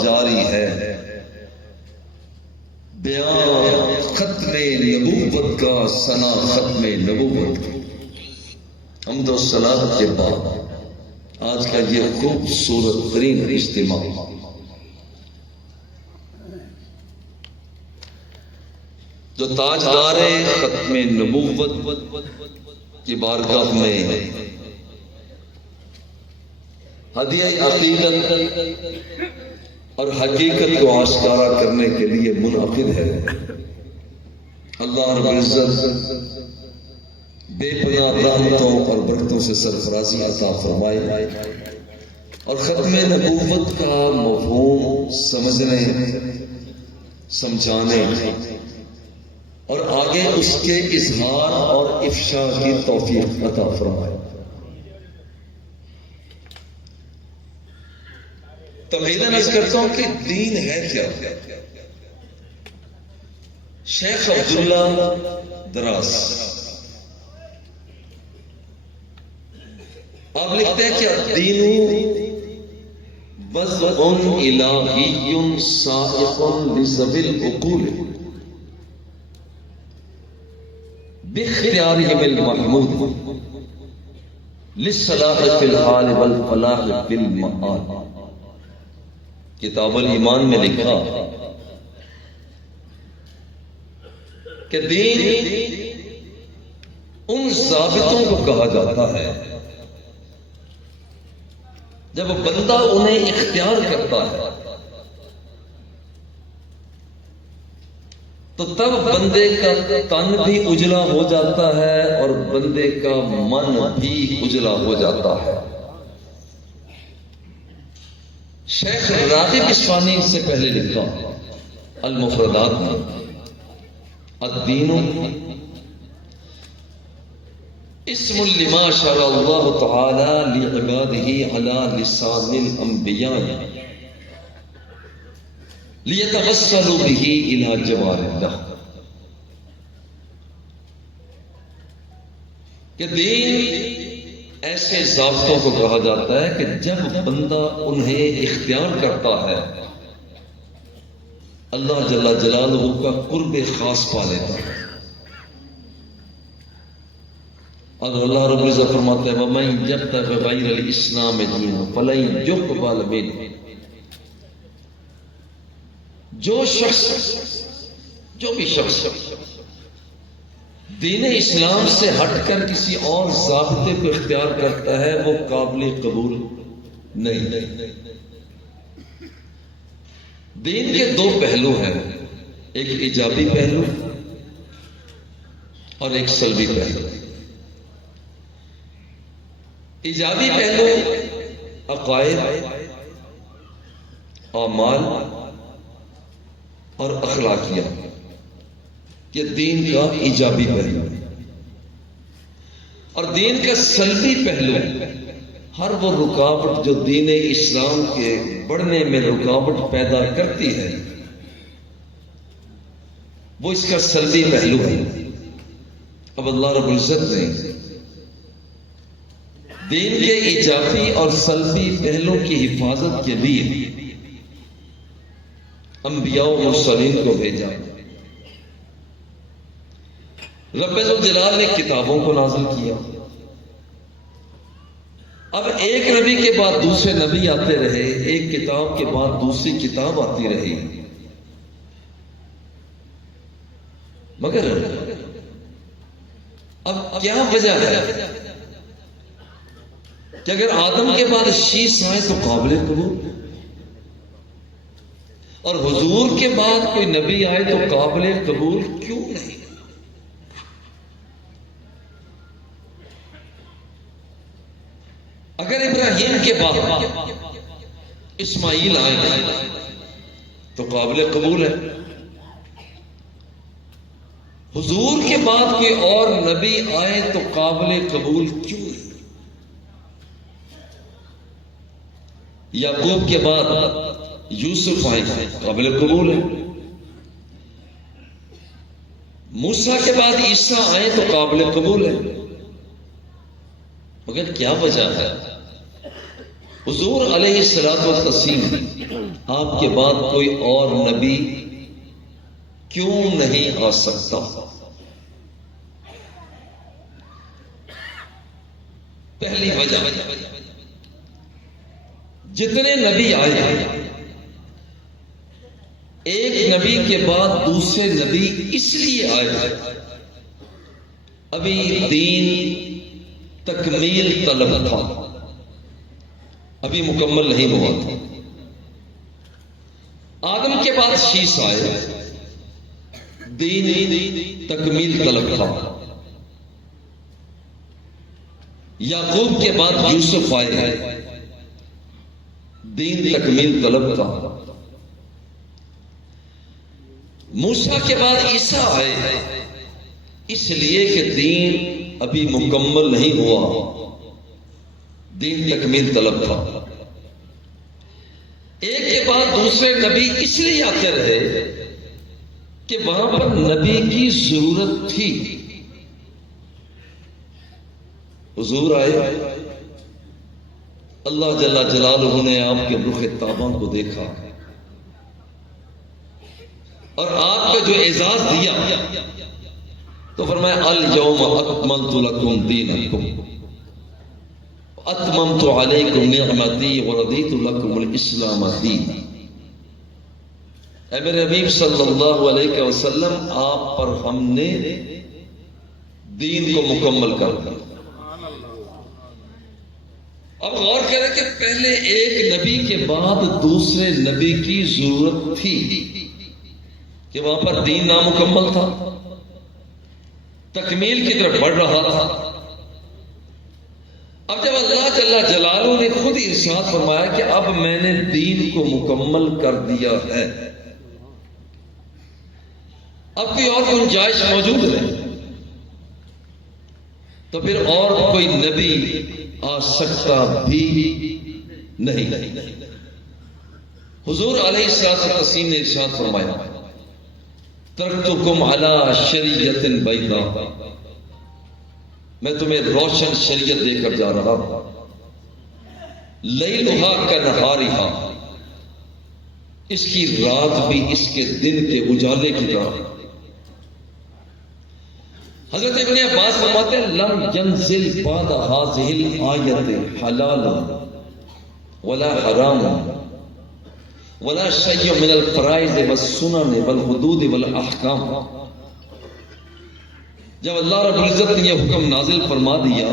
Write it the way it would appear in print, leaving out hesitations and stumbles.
جاری ہے بیان ختم نبوت کا، ثنا ختم نبوت کا۔ حمد و صلات کے بعد آج کا یہ خوبصورت ترین اجتماع جو تاجدار ختم نبوت کی بارگاہ میں ہدیہ عقیدت اور حقیقت کو آشکارا کرنے کے لیے منعقد ہے۔ اللہ رب العزت بے پناہ رحمتوں اور برکتوں سے سرفرازی عطا فرمائے اور ختم نبوت کا مفہوم سمجھنے، سمجھانے اور آگے اس کے اظہار اور افشاء کی توفیق عطا فرمائے۔ تمہیداً عرض کرتا ہوں کہ دین ہے کیا؟ شیخ عبداللہ دراز آپ لکھتے ہیں کہ الدین وضع الہی سائق لذوی العقول باختیارهم المحمود للصلاح فی الحال والفلاح فی المآل۔ کتاب الایمان میں لکھا کہ دین ان ضابطوں کو کہا جاتا ہے جب بندہ انہیں اختیار کرتا ہے تو تب بندے کا تن بھی اجلا ہو جاتا ہے اور بندے کا من بھی اجلا ہو جاتا ہے۔ شیخ راغب اصفہانی سے پہلے لکھا المفردات میں الدین اسم لما شرع اللہ تعالی لعباده علی لسان الانبیاء لیتوسلوا به الی جوار اللہ۔ کہ دین ایسے ضابطوں کو کہا جاتا ہے کہ جب بندہ انہیں اختیار کرتا ہے اللہ جل جلالہ کا قرب خاص پا لیتا ہے۔ اور اللہ رب العزت فرماتے ہیں وَمَن يَبْتَغِ غَيْرَ الْإِسْلَامِ دِينًا فَلَن يُقْبَلَ مِنْهُ۔ جو بھی شخص دین اسلام سے ہٹ کر کسی اور ضابطے کو اختیار کرتا ہے وہ قابل قبول نہیں۔ دین کے دو پہلو ہیں، ایک ایجابی پہلو اور ایک سلبی پہلو۔ ایجابی پہلو عقائد، اعمال اور اخلاقیات، یہ دین کا ایجابی پہلو ہے۔ اور دین کا سلبی پہلو ہر وہ رکاوٹ جو دین اسلام کے بڑھنے میں رکاوٹ پیدا کرتی ہے وہ اس کا سلبی پہلو ہے۔ اب اللہ رب العزت نے دین کے ایجابی اور سلبی پہلو کی حفاظت کے لیے انبیاء و مرسلین کو بھیجا۔ رب ذوالجلال نے کتابوں کو نازل کیا۔ اب ایک نبی کے بعد دوسرے نبی آتے رہے، ایک کتاب کے بعد دوسری کتاب آتی رہی، مگر اب کیا وجہ ہے کہ اگر آدم کے بعد شیس آئے تو قابل قبول، اور حضور کے بعد کوئی نبی آئے تو قابل قبول کیوں نہیں؟ اگر ابراہیم کے بعد اسماعیل آئے تو قابل قبول ہے، حضور کے بعد کوئی اور نبی آئے تو قابل قبول کیوں نہیں؟ یعقوب کے بعد یوسف آئے قابل قبول ہے، موسیٰ کے بعد عیسیٰ آئے تو قابل قبول ہے، مگر کیا وجہ ہے حضور علیہ الصلوۃ والتسلیم آپ کے بعد کوئی اور نبی کیوں نہیں آ سکتا؟ پہلی وجہ، جتنے نبی آئے ایک نبی کے بعد دوسرے نبی اس لیے آئے ابھی دین تکمیل طلب تھا، ابھی مکمل نہیں ہوا تھا۔ آدم کے بعد شیس آئے، دین تکمیل طلب تھا۔ یعقوب کے بعد یوسف آئے، دین تکمیل طلب تھا۔ موسیٰ کے بعد عیسیٰ آئے، اس لیے کہ دین ابھی مکمل نہیں ہوا، دین تکمیل طلب تھا۔ ایک کے بعد دوسرے نبی اس لیے آتے رہے کہ وہاں پر نبی کی ضرورت تھی۔ حضور آئے، اللہ جل جلالہ نے آپ کے رخ تاباں کو دیکھا اور آپ پہ جو اعزاز دیا تو فرمایا الیوم اکملت لکم دینکم اتممت علیکم نعمتی ورضیت لکم الاسلام دین۔ اے میرے حبیب صلی اللہ علیہ وسلم، آپ پر ہم نے دین کو مکمل کر دیا۔ اب غور کریں کہ پہلے ایک نبی کے بعد دوسرے نبی کی ضرورت تھی کہ وہاں پر دین نامکمل تھا، تکمیل کی طرف بڑھ رہا تھا۔ اب جب اللہ جل جلالہ نے خود ارشاد فرمایا کہ اب میں نے دین کو مکمل کر دیا ہے، اب کوئی اور گنجائش موجود نہیں، تو پھر اور کوئی نبی آ سکتا بھی نہیں۔ حضور علیہ السلام نے ارشاد فرمایا ترکتکم علی شریعت بیضاء، میں تمہیں روشن شریعت دے کر جا رہا ہوں، لیلھا کنہارھا، اس کی رات بھی اس کے دن کے اجالے کی طرح۔ حضرت ابن عباس فرماتے ہیں لم ینزل بعد هذه الآیت حلال ولا حرام ولا شیء من الفرائض والسنن والحدود والاحکام۔ جب اللہ رب العزت نے یہ حکم نازل فرما دیا